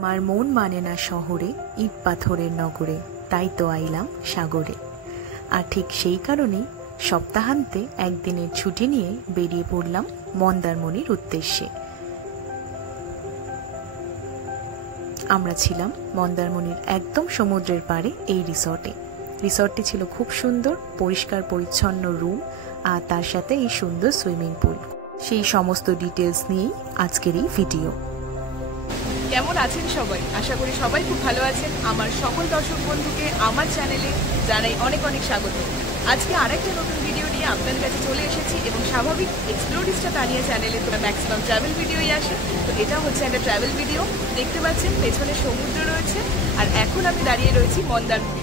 আমার মন মানে না শহরে, ইট পাথরের নগরে, তাই তো আইলাম সাগরে। আর ঠিক সেই কারণেই সপ্তাহান্তে একদিনের ছুটি নিয়ে বেরিয়ে পড়লাম মন্দারমণির উদ্দেশ্যে। আমরা ছিলাম মন্দারমণির একদম সমুদ্রের পাড়ে এই রিসর্টে। রিসর্টটি ছিল খুব সুন্দর, পরিষ্কার পরিচ্ছন্ন রুম আর তার সাথে এই সুন্দর সুইমিং পুল। সেই সমস্ত ডিটেলস নিয়েই আজকের এই ভিডিও। কেমন আছেন সবাই? আশা করি সবাই খুব ভালো আছেন। আমার সকল দর্শক বন্ধুকে আমার চ্যানেলে জানাই অনেক অনেক স্বাগত। আজকে আরেকটা নতুন ভিডিও নিয়ে আপনাদের কাছে চলে এসেছি এবং স্বাভাবিক এক্সপ্লোরিস্টা তানিয়া চ্যানেলে তো ম্যাক্সিমাম ট্রাভেল ভিডিওই আসে। তো এটা হচ্ছে একটা ট্রাভেল ভিডিও। দেখতে পাচ্ছেন পেছনে সমুদ্র রয়েছে আর এখন আমি দাঁড়িয়ে রয়েছি মন্দারমণি।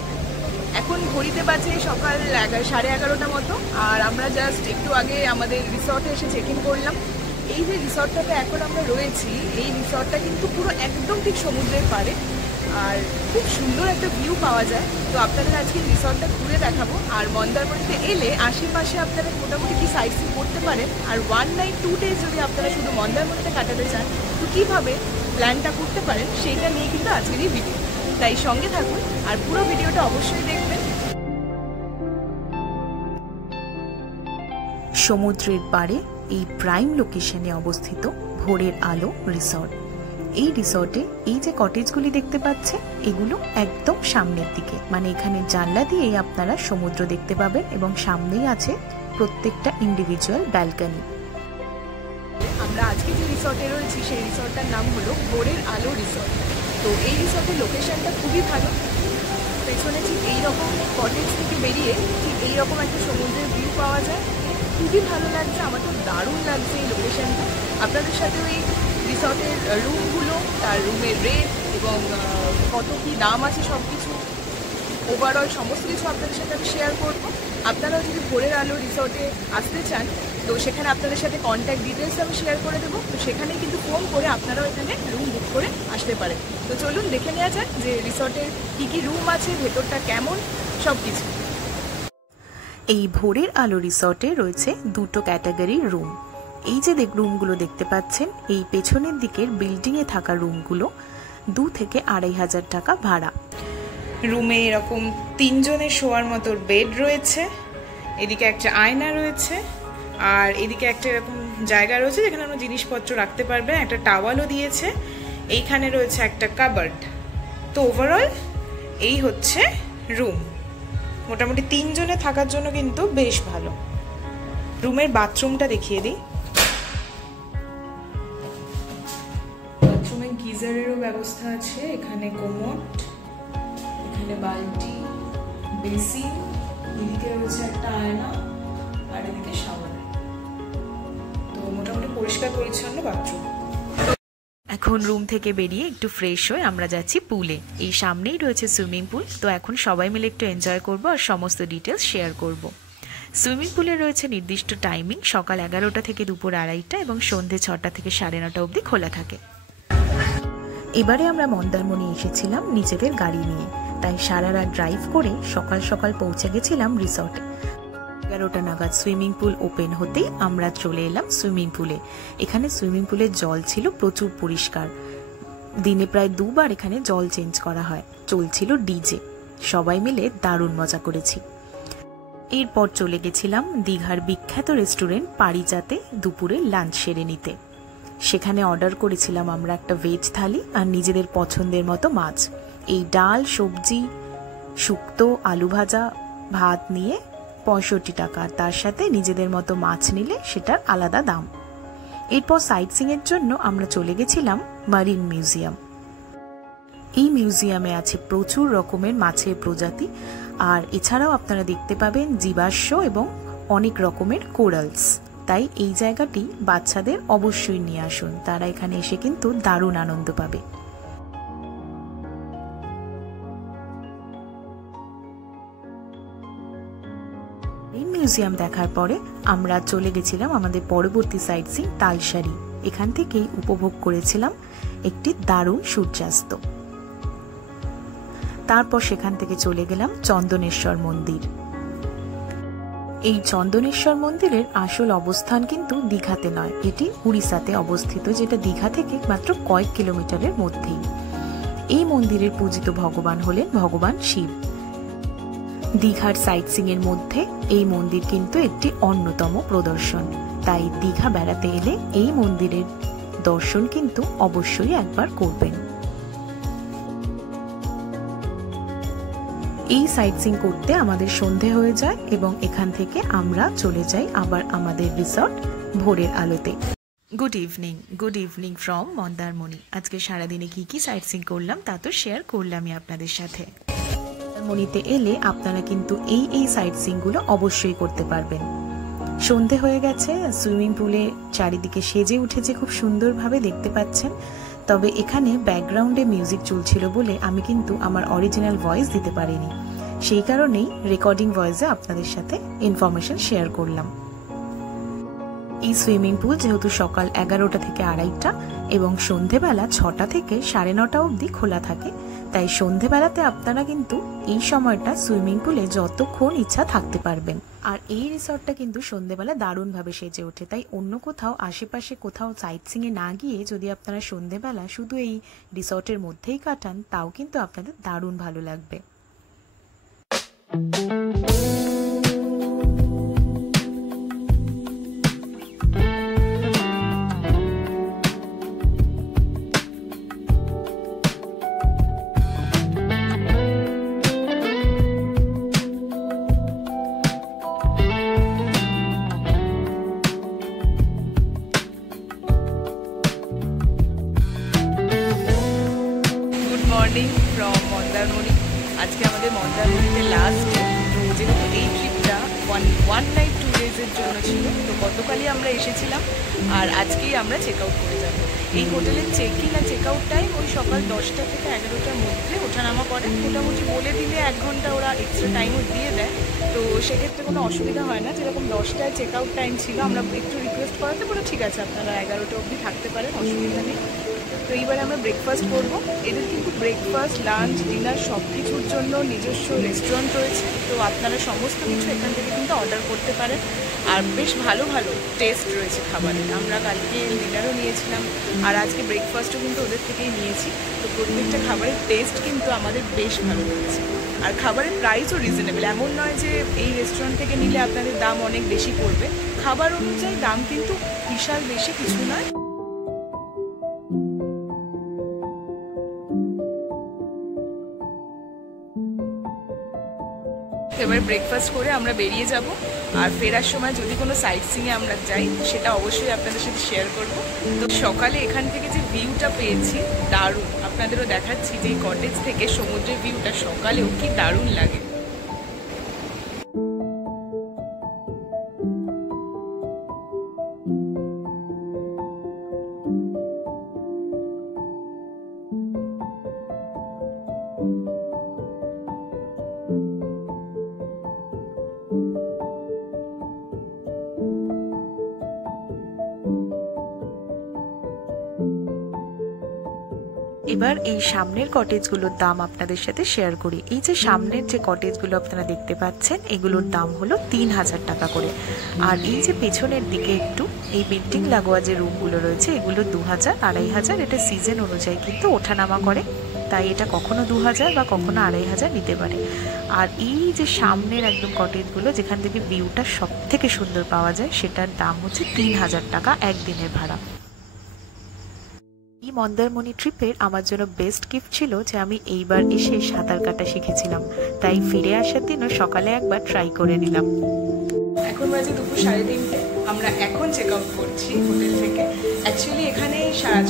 এখন ঘড়িতে বাজে সকাল 11:30 মতো আর আমরা জাস্ট একটু আগে আমাদের রিসর্টে এসে চেক ইন করলাম। এই যে রিসর্টটাতে এখন আমরা রয়েছি, এই রিসর্টটা কিন্তু পুরো একদম ঠিক সমুদ্রের পাড়ে আর খুব সুন্দর একটা ভিউ পাওয়া যায়। তো আপনাদের আজকে রিসর্টটা ঘুরে দেখাবো। আর মন্দারমণিতে এলে আশেপাশে আপনারা মোটামুটি কি সাইট সিন করতে পারেন। আর 1 নাইট 2 ডেজ যদি আপনারা শুধু মন্দারমণিতে কাটাতে চান তো কীভাবে প্ল্যানটা করতে পারেন সেইটা নিয়ে কিন্তু আজকের এই ভিডিও। তাই সঙ্গে থাকুন আর পুরো ভিডিওটা অবশ্যই দেখবেন। সমুদ্রের পাড়ে এই প্রাইম লোকেশনে অবস্থিত ভোরের আলো রিসর্ট। এই রিসর্টে এই যে কটেজগুলি দেখতে পাচ্ছেন এগুলো একদম সামনের দিকে, মানে এখানে জানলা দিয়েই আপনারা সমুদ্র দেখতে পাবেন এবং সামনেই আছে প্রত্যেকটা ইন্ডিভিজুয়াল ব্যালকনি। আমরা আজকে যে রিসর্টে রয়েছি সেই রিসর্টটার নাম হলো ভোরের আলো রিসর্ট। তো এই রিসর্টের লোকেশনটা খুবই ভালো। পেছনে ঠিক এইরকম কটেজ থেকে বেরিয়ে ঠিক এইরকম একটা সমুদ্রের ভিউ পাওয়া যায়। খুবই ভালো লাগছে, আমার তো দারুণ লাগছে এই লোকেশনটা। আপনাদের সাথে ওই রিসর্টের রুমগুলো, তার রুমের রেট এবং কত কী দাম আছে সব কিছু ওভারঅল সমস্ত কিছু আপনাদের সাথে আমি শেয়ার করবো। আপনারাও যদি ভোরের আলো রিসর্টে আসতে চান তো সেখানে আপনাদের সাথে কন্ট্যাক্ট ডিটেলস আমি শেয়ার করে দেবো। তো সেখানে কিন্তু ফোন করে আপনারাও এখানে রুম বুক করে আসতে পারেন। তো চলুন দেখে নেওয়া যাক যে রিসর্টের কী কী রুম আছে, ভেতরটা কেমন, সব কিছু। এই ভোরের আলো রিসর্টে রয়েছে দুটো ক্যাটাগরির রুম। এই যে রুমগুলো দেখতে পাচ্ছেন এই পেছনের দিকের বিল্ডিংয়ে থাকা রুমগুলো 2 থেকে 2,500 টাকা ভাড়া। রুমে এরকম 3 জনের শোয়ার মতো বেড রয়েছে, এদিকে একটা আয়না রয়েছে আর এদিকে একটা এরকম জায়গা রয়েছে যেখানে আমরা জিনিসপত্র রাখতে পারবেন। একটা টাওয়ালও দিয়েছে, এইখানে রয়েছে একটা কাবার্ড। তো ওভারঅল এই হচ্ছে রুম। মোটামুটি 3 জনে থাকার জন্য কিন্তু বেশ ভালো। রুমের বাথরুমটা দেখিয়ে দিই। বাথরুমে গিজারেরও ব্যবস্থা আছে, এখানে কোমোড, এখানে বালতি, বেসিন, এদিকে রয়েছে একটা আয়না আর এদিকে শাওয়ার। তো মোটামুটি পরিষ্কার পরিচ্ছন্ন বাথরুম। এখন রুম থেকে বেরিয়ে একটু ফ্রেশ হয়ে আমরা যাচ্ছি পুলে। এই সামনেই রয়েছে সুইমিং পুল। তো এখন সবাই মিলে একটু এনজয় করব আর সমস্ত ডিটেলস শেয়ার করব। সুইমিং পুলে রয়েছে নির্দিষ্ট টাইমিং, সকাল 11টা থেকে দুপুর 2:30 এবং সন্ধ্যে 6টা থেকে 9:30 অবধি খোলা থাকে। এবারে আমরা মন্দারমণি এসেছিলাম নিজেদের গাড়ি নিয়ে, তাই সারা রাত ড্রাইভ করে সকাল সকাল পৌঁছে গেছিলাম রিসর্টে। 11টা নাগাদ সুইমিং পুল ওপেন হতেই আমরা চলে এলাম সুইমিং পুলে। এখানে সুইমিং পুলের জল ছিল প্রচুর পরিষ্কার। দিনে প্রায় 2 বার এখানে জল চেঞ্জ করা হয়। চলছিল ডিজে। সবাই মিলে দারুণ মজা করেছি। এরপর চলে গেছিলাম দীঘার বিখ্যাত রেস্টুরেন্ট পারিজাতে দুপুরে লাঞ্চ সেরে নিতে। সেখানে অর্ডার করেছিলাম আমরা একটা ভেজ থালি আর নিজেদের পছন্দের মতো মাছ। এই ডাল, সবজি, শুক্তো, আলু ভাজা, ভাত নিয়ে 65 টাকা। তার সাথে নিজেদের মতো মাছ নিলে সেটার আলাদা দাম। এরপর সাইট সিইংয়ের জন্য আমরা চলে গেছিলাম মারিন মিউজিয়াম। এই মিউজিয়ামে আছে প্রচুর রকমের মাছের প্রজাতি আর এছাড়াও আপনারা দেখতে পাবেন জীবাশ্ম এবং অনেক রকমের কোরালস। তাই এই জায়গাটি বাচ্চাদের অবশ্যই নিয়ে আসুন, তারা এখানে এসে কিন্তু দারুণ আনন্দ পাবে। এই মিউজিয়াম দেখার পরে আমরা চলে গেছিলাম আমাদের পরবর্তী সাইট সিইং তালসারি। এখান থেকেই উপভোগ করেছিলাম একটি দারুণ সূর্যাস্ত। তারপর সেখান থেকে চলে গেলাম চন্দনেশ্বর মন্দির। এই চন্দনেশ্বর মন্দিরের আসল অবস্থান কিন্তু দীঘাতে নয়, এটি উড়িষ্যাতে অবস্থিত, যেটা দীঘা থেকে মাত্র কয়েক কিলোমিটারের মধ্যেই। এই মন্দিরের পূজিত ভগবান হলেন ভগবান শিব। দীঘার সাইট সিইং এর মধ্যে এই মন্দির কিন্তু একটি অন্যতম প্রদর্শন, তাই দীঘা বেড়াতে এলে এই মন্দিরের দর্শন কিন্তু অবশ্যই একবার করবেন। এই সাইট সিইং করতে আমাদের সন্ধে হয়ে যায় এবং এখান থেকে আমরা চলে যাই আবার আমাদের রিসর্ট ভোরের আলোতে। Good evening from Mandarmani. আজকে সারাদিনে কি সাইট সিইং করলাম তা তো শেয়ার করলামই আপনাদের সাথে। মন্দারমণিতে এলে আপনারা কিন্তু এই সাইট সিইং গুলো অবশ্যই করতে পারবেন। সন্ধে হয়ে গেছে, সুইমিং পুলে চারিদিকে সেজে উঠেছে খুব সুন্দরভাবে দেখতে পাচ্ছেন। তবে এখানে ব্যাকগ্রাউন্ডে মিউজিক চলছিল বলে আমি কিন্তু আমার অরিজিনাল ভয়েস দিতে পারিনি, সেই কারণেই রেকর্ডিং ভয়েসে আপনাদের সাথে ইনফরমেশন শেয়ার করলাম। এই সুইমিং পুল যেহেতু সকাল 11টা থেকে 2:30 এবং সন্ধেবেলা 6টা থেকে 9:30 অবধি খোলা থাকে, তাই সন্ধেবেলাতে আপনারা কিন্তু এই সময়টা সুইমিং পুলে যতক্ষণ ইচ্ছা থাকতে পারবেন। আর এই রিসর্টটা কিন্তু সন্ধেবেলা দারুণভাবে সেজে ওঠে, তাই অন্য কোথাও আশেপাশে কোথাও সাইট সিইং এ না গিয়ে যদি আপনারা সন্ধেবেলা শুধু এই রিসর্টের মধ্যেই কাটান, তাও কিন্তু আপনাদের দারুণ ভালো লাগবে। Morning from Mandarmani. আজকে আমাদের মন্দারমণিতে লাস্ট ডে, তো যেহেতু এই ট্রিপটা ওয়ান নাইট 2 ডেজের জন্য ছিল, তো গতকালই আমরা এসেছিলাম আর আজকেই আমরা চেক আউট করে যাব। এই হোটেলের চেক ইন আর চেক আউট টাইম ওই সকাল 10টা থেকে 11টার মধ্যে ওঠানামা করে। মোটামুটি বলে দিলে 1 ঘন্টা ওরা এক্সট্রা টাইমও দিয়ে দেয়, তো সেক্ষেত্রে কোনো অসুবিধা হয় না। যেরকম 10টায় চেক আউট টাইম ছিল, আমরা একটু রিকোয়েস্ট করাতে বলে ঠিক আছে আপনারা 11টা অবধি থাকতে পারেন, অসুবিধা নেই। তো এইবারে আমরা ব্রেকফাস্ট করবো। এদের কিন্তু ব্রেকফাস্ট, লাঞ্চ, ডিনার সব কিছুর জন্য নিজস্ব রেস্টুরেন্ট রয়েছে, তো আপনারা সমস্ত কিছু এখান থেকে কিন্তু অর্ডার করতে পারেন। আর বেশ ভালো ভালো টেস্ট রয়েছে খাবারের। আমরা কালকে ডিনারও নিয়েছিলাম আর আজকে ব্রেকফাস্টও কিন্তু ওদের থেকেই নিয়েছি, তো প্রত্যেকটা খাবারের টেস্ট কিন্তু আমাদের বেশ ভালো লেগেছে। আর খাবারের প্রাইসও রিজনেবল, এমন নয় যে এই রেস্টুরেন্ট থেকে নিলে আপনাদের দাম অনেক বেশি পড়বে। খাবার অনুযায়ী দাম কিন্তু বিশাল বেশি কিছু নয়। এবার ব্রেকফাস্ট করে আমরা বেরিয়ে যাব, আর ফেরার সময় যদি কোনো সাইট সিইংয়ে আমরা যাই সেটা অবশ্যই আপনাদের সাথে শেয়ার করব। তো সকালে এখান থেকে যে ভিউটা পেয়েছি দারুণ, আপনাদেরও দেখাচ্ছি যে এই কটেজ থেকে সমুদ্রের ভিউটা সকালেও কি দারুণ লাগে। এবার এই সামনের কটেজগুলোর দাম আপনাদের সাথে শেয়ার করি। এই যে সামনের যে কটেজগুলো আপনারা দেখতে পাচ্ছেন, এগুলোর দাম হলো 3000 টাকা করে। আর এই যে পেছনের দিকে একটু এই বিল্ডিং লাগোয়া যে রুমগুলো রয়েছে, এগুলো 2000, 2500, এটা সিজন অনুযায়ী কিন্তু ওঠানামা করে, তাই এটা কখনো 2000 বা কখনো 2500 নিতে পারে। আর এই যে সামনের একদম কটেজগুলো যেখান থেকে ভিউটা সব থেকে সুন্দর পাওয়া যায়, সেটার দাম হচ্ছে 3000 টাকা একদিনের ভাড়া। এই মন্দারমণি ট্রিপের আমার জন্য বেস্ট গিফট ছিল যে আমি এইবার এসে সাঁতার কাটা শিখেছিলাম, তাই ফিরে আসার দিনও সকালে একবার ট্রাই করে নিলাম। এখন বাজে দুপুর 3:30, আমরা এখন চেক আউট করছি হোটেল থেকে। অ্যাকচুয়ালি এখানে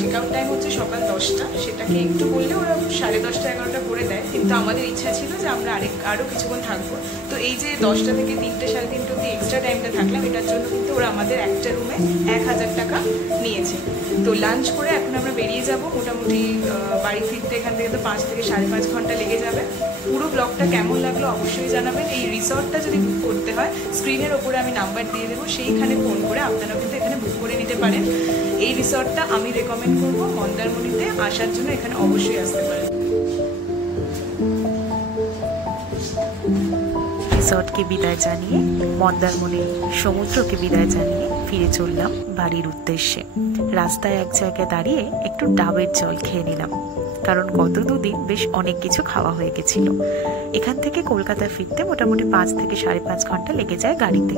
চেক আউট টাইম হচ্ছে সকাল 10টা, সেটাকে একটু বললে ওরা 10:30, 11টা করে দেয়, কিন্তু আমাদের ইচ্ছা ছিল যে আমরা আরও কিছুক্ষণ থাকবো। তো এই যে 10টা থেকে 3টে, 3:30 অবধি এক্সট্রা টাইমটা থাকলাম, এটার জন্য কিন্তু ওরা আমাদের একটা রুমে 1000 টাকা নিয়েছে। তো লাঞ্চ করে এখন আমরা বেরিয়ে যাব। মোটামুটি বাড়ি ফিরতে এখান থেকে তো 5 থেকে 5.5 ঘন্টা লেগে যাবে। পুরো ব্লগটা কেমন লাগলো অবশ্যই জানাবেন। এই রিসর্টটা যদি বুক করতে হয়, স্ক্রিনের ওপরে আমি নাম্বার দিয়ে দেবো, সেইখানে ফোন করে আপনারা কিন্তু এখানে বুক করে নিতে পারেন। এই রিসর্টটা আমি রেকমেন্ড করবো, মন্দারমণিতে আসার জন্য এখানে অবশ্যই আসতে পারেন। রিসর্টকে বিদায় জানিয়ে, মন্দারমণির সমুদ্রকে বিদায় জানিয়ে ফিরে চললাম বাড়ির উদ্দেশ্যে। রাস্তায় এক জায়গায় দাঁড়িয়ে একটু ডাবের জল খেয়ে নিলাম। কারণ গত দুদিন বেশ অনেক কিছু খাওয়া হয়ে গেছিল। এখান থেকে কলকাতা ফিরতে মোটামুটি 5 থেকে 5.5 ঘন্টা লেগে যায় গাড়িতে।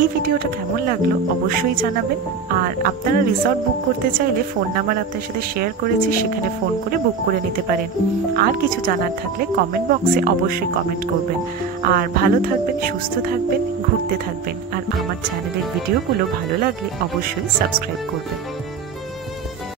এই ভিডিওটা কেমন লাগলো অবশ্যই জানাবেন। আর আপনারা রিসর্ট বুক করতে চাইলে ফোন নাম্বার আপনার সাথে শেয়ার করেছি, সেখানে ফোন করে বুক করে নিতে পারেন। আর কিছু জানার থাকলে কমেন্ট বক্সে অবশ্যই কমেন্ট করবেন। আর ভালো থাকবেন, সুস্থ থাকবেন, ঘুরতে থাকবেন। আর আমার চ্যানেলের ভিডিওগুলো ভালো লাগলে অবশ্যই সাবস্ক্রাইব করবেন।